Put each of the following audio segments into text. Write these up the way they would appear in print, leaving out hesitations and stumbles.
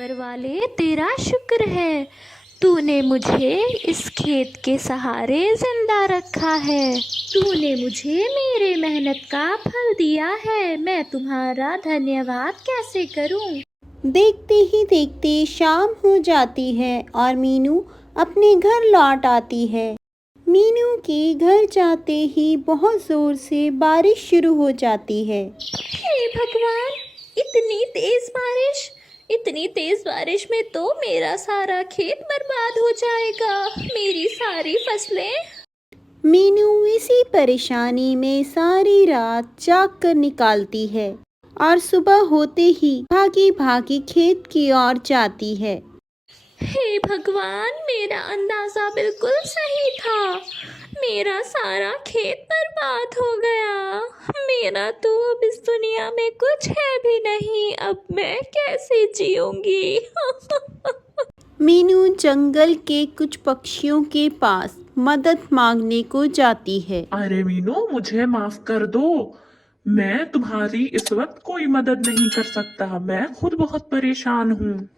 ऊपर वाले तेरा शुक्र है, तूने मुझे इस खेत के सहारे जिंदा रखा है। तूने मुझे मेरे मेहनत का फल दिया है, मैं तुम्हारा धन्यवाद कैसे करूं। देखते ही देखते शाम हो जाती है और मीनू अपने घर लौट आती है। मीनू के घर जाते ही बहुत ज़ोर से बारिश शुरू हो जाती है। हे भगवान, इतनी तेज बारिश में तो मेरा सारा खेत बर्बाद हो जाएगा, मेरी सारी फसलें। मीनू इसी परेशानी में सारी रात जाग कर निकालती है और सुबह होते ही भागी भागी खेत की ओर जाती है। हे भगवान, मेरा अंदाजा बिल्कुल सही था, मेरा सारा खेत बर्बाद हो गया। मेरा तो अब इस दुनिया में कुछ है भी नहीं, अब मैं कैसे जीऊंगी। मीनू जंगल के कुछ पक्षियों के पास मदद मांगने को जाती है। अरे मीनू, मुझे माफ कर दो, मैं तुम्हारी इस वक्त कोई मदद नहीं कर सकता, मैं खुद बहुत परेशान हूँ।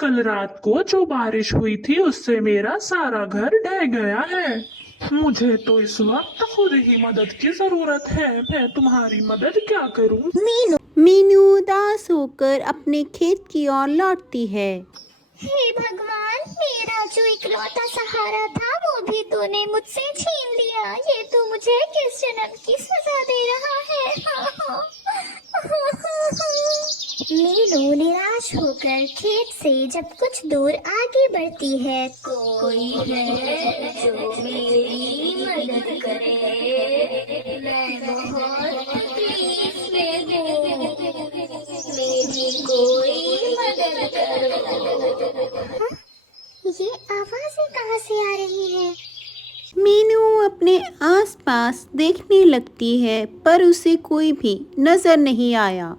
कल रात को जो बारिश हुई थी उससे मेरा सारा घर ढह गया है, मुझे तो इस वक्त खुद ही मदद की जरूरत है, मैं तुम्हारी मदद क्या करूँ। मीनू उदास होकर अपने खेत की ओर लौटती है। हे भगवान, मेरा जो इकलौता सहारा था वो भी तूने मुझसे छीन लिया, ये तो मुझे किस जन्म की सजा दे रहा है। मीनू निराश होकर खेत से जब कुछ दूर आगे बढ़ती है, कोई है जो मेरी मदद करे, मैं बहुत तकलीफ में हूँ, मेरी कोई मदद करो। ये आवाजें कहाँ से आ रही है? मीनू अपने आसपास देखने लगती है पर उसे कोई भी नजर नहीं आया।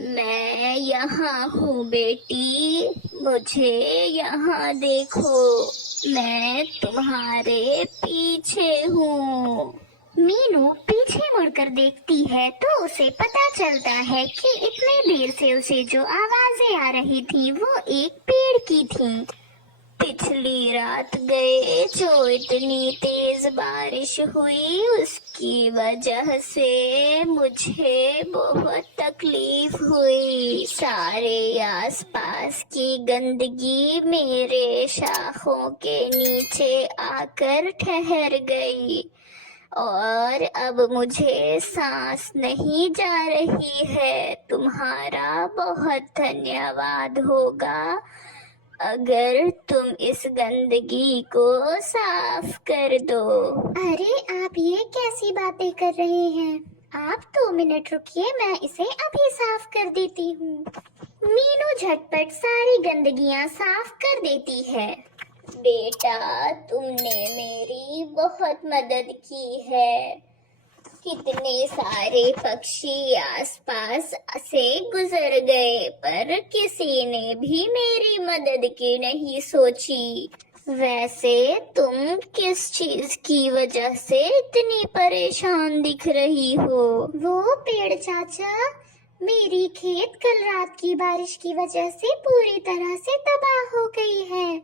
मैं यहाँ हूँ बेटी, मुझे यहाँ देखो, मैं तुम्हारे पीछे हूँ। मीनू पीछे मुड़कर देखती है तो उसे पता चलता है कि इतने देर से उसे जो आवाजें आ रही थी वो एक पेड़ की थी। पिछली रात गए जो इतनी तेज बारिश हुई उसकी वजह से मुझे बहुत तकलीफ हुई, सारे आसपास की गंदगी मेरे शाखों के नीचे आकर ठहर गई और अब मुझे सांस नहीं जा रही है। तुम्हारा बहुत धन्यवाद होगा अगर तुम इस गंदगी को साफ कर दो। अरे आप ये कैसी बातें कर रहे हैं? आप 2 मिनट रुकिए, मैं इसे अभी साफ कर देती हूँ। मीनू झटपट सारी गंदगियाँ साफ कर देती है। बेटा, तुमने मेरी बहुत मदद की है। कितने सारे पक्षी आसपास से गुजर गए पर किसी ने भी मेरी मदद की नहीं सोची। वैसे तुम किस चीज की वजह से इतनी परेशान दिख रही हो? वो पेड़ चाचा, मेरी खेत कल रात की बारिश की वजह से पूरी तरह से तबाह हो गई है,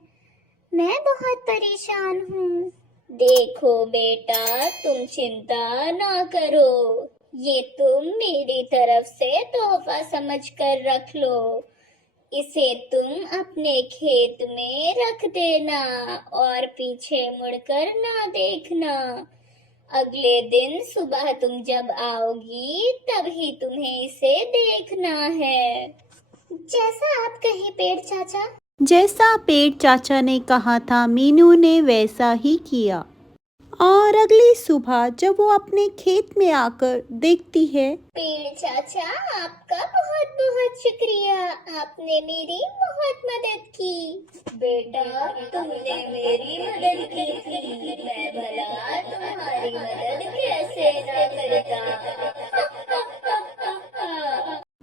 मैं बहुत परेशान हूँ। देखो बेटा, तुम चिंता ना करो, ये तुम मेरी तरफ से तोहफा समझकर रख लो, इसे तुम अपने खेत में रख देना और पीछे मुड़कर ना देखना। अगले दिन सुबह तुम जब आओगी तभी तुम्हें इसे देखना है। जैसा आप कहे पेड़ चाचा। जैसा पेड़ चाचा ने कहा था मीनू ने वैसा ही किया और अगली सुबह जब वो अपने खेत में आकर देखती है। पेड़ चाचा, आपका बहुत बहुत शुक्रिया, आपने मेरी बहुत मदद की। बेटा, तुमने मेरी मदद की थी, मैं भला तुम्हारी मदद कैसे न करता।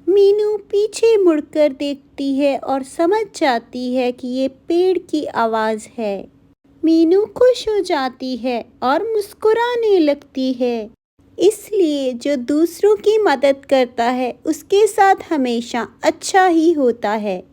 मीनू पीछे मुड़कर देखती है और समझ जाती है कि ये पेड़ की आवाज़ है। मीनू खुश हो जाती है और मुस्कुराने लगती है। इसलिए जो दूसरों की मदद करता है उसके साथ हमेशा अच्छा ही होता है।